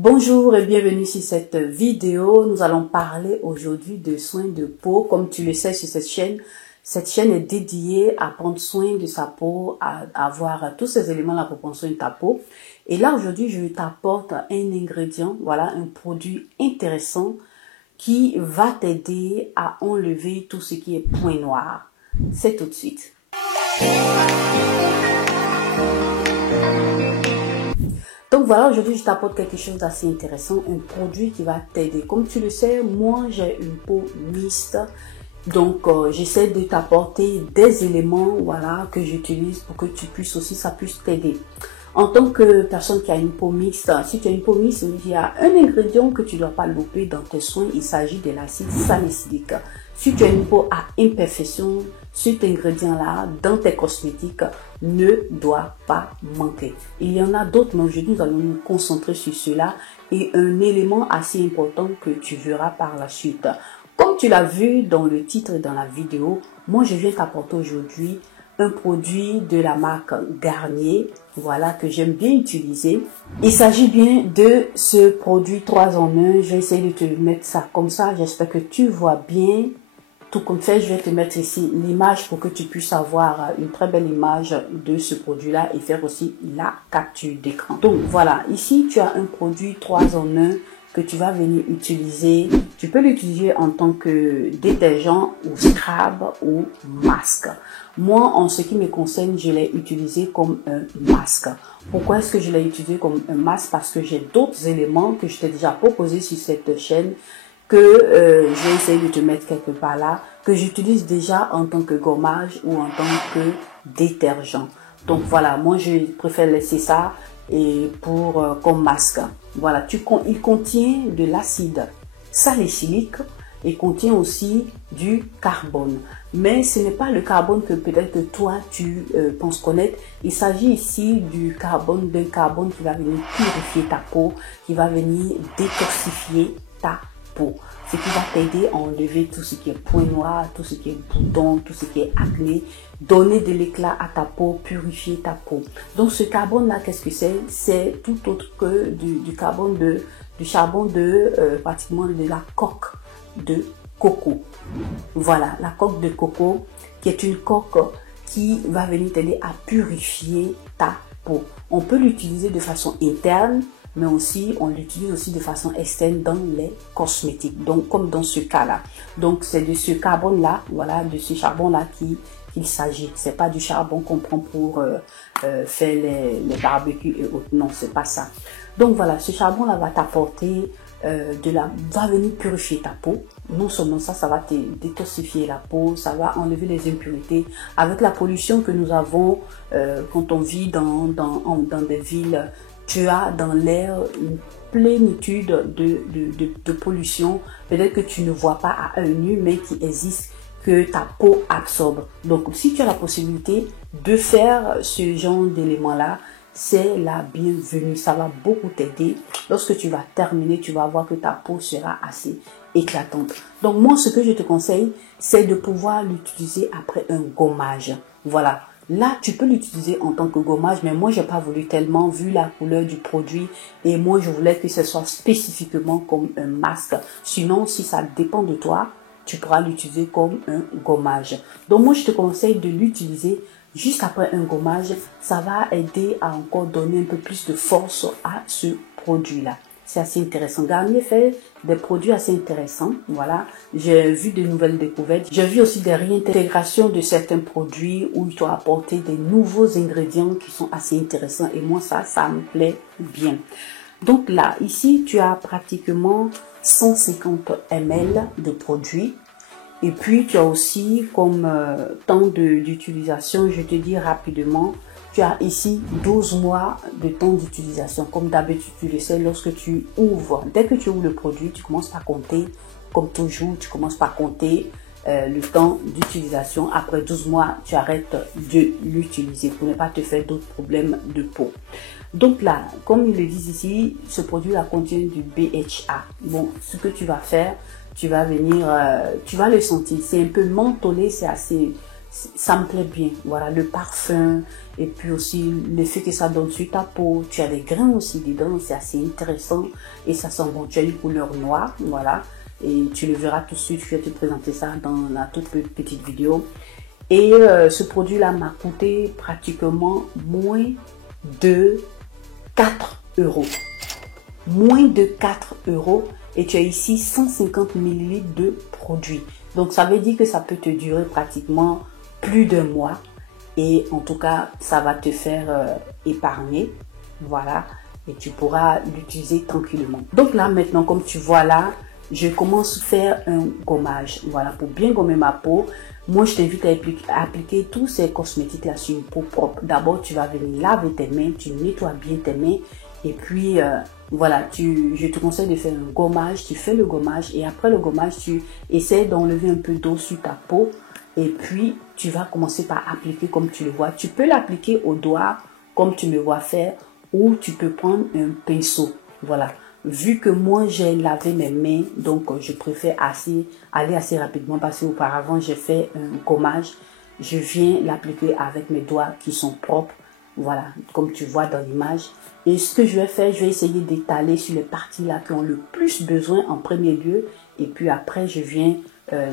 Bonjour et bienvenue sur cette vidéo. Nous allons parler aujourd'hui de soins de peau. Comme tu le sais sur cette chaîne est dédiée à prendre soin de sa peau, à avoir tous ces éléments-là pour prendre soin de ta peau. Et là aujourd'hui, je t'apporte un ingrédient, voilà, un produit intéressant qui va t'aider à enlever tout ce qui est point noir. C'est tout de suite. Donc voilà, aujourd'hui je t'apporte quelque chose d'assez intéressant, un produit qui va t'aider. Comme tu le sais, moi j'ai une peau mixte, donc j'essaie de t'apporter des éléments, voilà, que j'utilise pour que tu puisses aussi, ça puisse t'aider. En tant que personne qui a une peau mixte, si tu as une peau mixte, il y a un ingrédient que tu ne dois pas louper dans tes soins, il s'agit de l'acide salicylique. Si tu as une peau à imperfection, cet ingrédient-là, dans tes cosmétiques, ne doit pas manquer. Il y en a d'autres, mais aujourd'hui, nous allons nous concentrer sur cela et un élément assez important que tu verras par la suite. Comme tu l'as vu dans le titre et dans la vidéo, moi, je viens t'apporter aujourd'hui un produit de la marque Garnier, voilà, que j'aime bien utiliser. Il s'agit bien de ce produit 3 en 1. Je vais essayer de te mettre ça comme ça. J'espère que tu vois bien. Tout comme fait, je vais te mettre ici l'image pour que tu puisses avoir une très belle image de ce produit-là et faire aussi la capture d'écran. Donc voilà, ici tu as un produit 3 en 1 que tu vas venir utiliser. Tu peux l'utiliser en tant que détergent ou scrub ou masque. Moi, en ce qui me concerne, je l'ai utilisé comme un masque. Pourquoi est-ce que je l'ai utilisé comme un masque? Parce que j'ai d'autres éléments que je t'ai déjà proposé sur cette chaîne que je vais essayer de te mettre quelque part là, que j'utilise déjà en tant que gommage ou en tant que détergent. Donc voilà, moi je préfère laisser ça et comme masque. Voilà, il contient de l'acide salicylique et contient aussi du carbone. Mais ce n'est pas le carbone que peut-être que toi tu penses connaître. Il s'agit ici d'un carbone qui va venir purifier ta peau, qui va venir détoxifier ta peau. Ce qui va t'aider à enlever tout ce qui est point noir, tout ce qui est bouton, tout ce qui est acné, donner de l'éclat à ta peau, purifier ta peau. Donc ce carbone là, qu'est-ce que c'est? C'est tout autre que du charbon pratiquement de la coque de coco. Voilà, la coque de coco qui est une coque qui va venir t'aider à purifier ta peau. On peut l'utiliser de façon interne, mais aussi on l'utilise aussi de façon externe dans les cosmétiques, donc comme dans ce cas-là. Donc c'est de ce carbone-là, voilà, de ce charbon-là qu'il s'agit. C'est pas du charbon qu'on prend pour faire les barbecues et autres. Non, c'est pas ça. Donc voilà, ce charbon-là va t'apporter va venir purifier ta peau. Non seulement ça, ça va te détoxifier la peau, ça va enlever les impuretés. Avec la pollution que nous avons quand on vit dans des villes, tu as dans l'air une plénitude de pollution, peut-être que tu ne vois pas à œil nu, mais qui existe, que ta peau absorbe. Donc, si tu as la possibilité de faire ce genre d'éléments-là, c'est la bienvenue. Ça va beaucoup t'aider. Lorsque tu vas terminer, tu vas voir que ta peau sera assez éclatante. Donc, moi, ce que je te conseille, c'est de pouvoir l'utiliser après un gommage. Voilà. Là, tu peux l'utiliser en tant que gommage, mais moi, j'ai pas voulu tellement vu la couleur du produit et moi, je voulais que ce soit spécifiquement comme un masque. Sinon, si ça dépend de toi, tu pourras l'utiliser comme un gommage. Donc, moi, je te conseille de l'utiliser juste après un gommage. Ça va aider à encore donner un peu plus de force à ce produit-là. C'est assez intéressant. Garnier fait des produits assez intéressants. Voilà. J'ai vu de nouvelles découvertes. J'ai vu aussi des réintégrations de certains produits où ils ont apporté des nouveaux ingrédients qui sont assez intéressants. Et moi, ça me plaît bien. Donc là, ici, tu as pratiquement 150 ml de produits. Et puis, tu as aussi comme temps d'utilisation, je te dis rapidement, tu as ici 12 mois de temps d'utilisation. Comme d'habitude, tu le sais, lorsque tu ouvres, dès que tu ouvres le produit, tu commences par compter, comme toujours, tu commences par compter le temps d'utilisation. Après 12 mois, tu arrêtes de l'utiliser pour ne pas te faire d'autres problèmes de peau. Donc là, comme ils le disent ici, ce produit-là contient du BHA. Bon, ce que tu vas faire, tu vas venir, tu vas le sentir. C'est un peu mentholé, c'est ça me plaît bien. Voilà, le parfum et puis aussi le fait que ça donne sur ta peau. Tu as des grains aussi dedans, c'est assez intéressant et ça sent bon. Tu as une couleur noire, voilà. Et tu le verras tout de suite, je vais te présenter ça dans la toute petite vidéo. Et ce produit-là m'a coûté pratiquement moins de 4 euros. Moins de 4 euros. Et tu as ici 150 ml de produit. Donc ça veut dire que ça peut te durer pratiquement plus d'un mois. Et en tout cas, ça va te faire épargner. Voilà. Et tu pourras l'utiliser tranquillement. Donc là, maintenant, comme tu vois là, je commence à faire un gommage. Voilà, pour bien gommer ma peau. Moi, je t'invite à appliquer tous ces cosmétiques-là sur une peau propre. D'abord, tu vas venir laver tes mains, tu nettoies bien tes mains. Et puis, voilà, je te conseille de faire un gommage. Tu fais le gommage et après le gommage, tu essaies d'enlever un peu d'eau sur ta peau. Et puis, tu vas commencer par appliquer comme tu le vois. Tu peux l'appliquer au doigt comme tu me vois faire ou tu peux prendre un pinceau. Voilà. Vu que moi j'ai lavé mes mains, donc je préfère aller assez rapidement parce qu'auparavant j'ai fait un gommage. Je viens l'appliquer avec mes doigts qui sont propres. Voilà, comme tu vois dans l'image. Et ce que je vais faire, je vais essayer d'étaler sur les parties là qui ont le plus besoin en premier lieu. Et puis après, je viens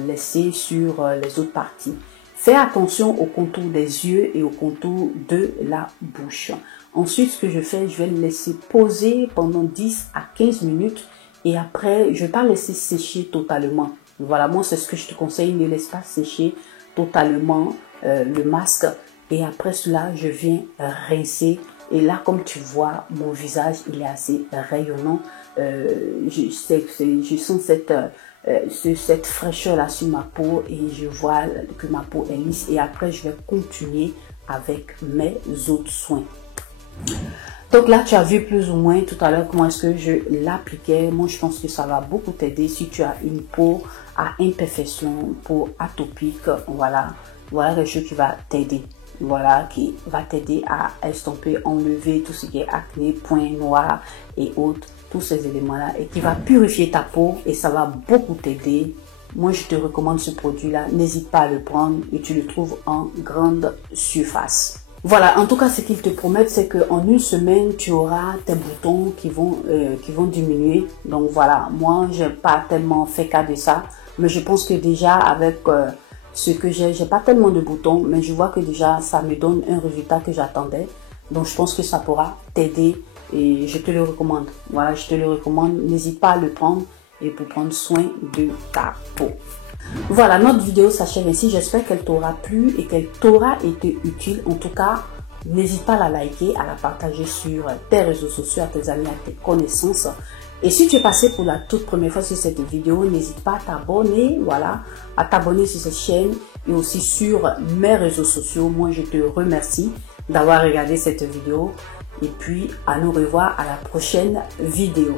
laisser sur les autres parties. Fais attention au contour des yeux et au contour de la bouche. Ensuite, ce que je fais, je vais le laisser poser pendant 10 à 15 minutes. Et après, je ne vais pas laisser sécher totalement. Voilà, moi, c'est ce que je te conseille. Ne laisse pas sécher totalement le masque. Et après cela, je viens rincer. Et là, comme tu vois, mon visage, il est assez rayonnant. Je sens cette fraîcheur-là sur ma peau et je vois que ma peau est lisse. Et après, je vais continuer avec mes autres soins. Donc là, tu as vu plus ou moins tout à l'heure comment est-ce que je l'appliquais. Moi, je pense que ça va beaucoup t'aider si tu as une peau à imperfection, peau atopique. Voilà quelque chose qui va t'aider. Voilà, qui va t'aider à estomper, enlever tout ce qui est acné, points noirs et autres, tous ces éléments-là, et qui va purifier ta peau et ça va beaucoup t'aider. Moi, je te recommande ce produit-là. N'hésite pas à le prendre et tu le trouves en grande surface. Voilà, en tout cas, ce qu'ils te promettent, c'est qu'en une semaine, tu auras tes boutons qui vont diminuer. Donc voilà, moi, je n'ai pas tellement fait cas de ça, mais je pense que déjà avec ce que j'ai pas tellement de boutons, mais je vois que déjà ça me donne un résultat que j'attendais. Donc je pense que ça pourra t'aider et je te le recommande. Voilà, je te le recommande. N'hésite pas à le prendre et pour prendre soin de ta peau. Voilà, notre vidéo s'achève ainsi. J'espère qu'elle t'aura plu et qu'elle t'aura été utile. En tout cas, n'hésite pas à la liker, à la partager sur tes réseaux sociaux, à tes amis, à tes connaissances. Et si tu es passé pour la toute première fois sur cette vidéo, n'hésite pas à t'abonner, voilà, à t'abonner sur cette chaîne et aussi sur mes réseaux sociaux. Moi, je te remercie d'avoir regardé cette vidéo et puis à nous revoir à la prochaine vidéo.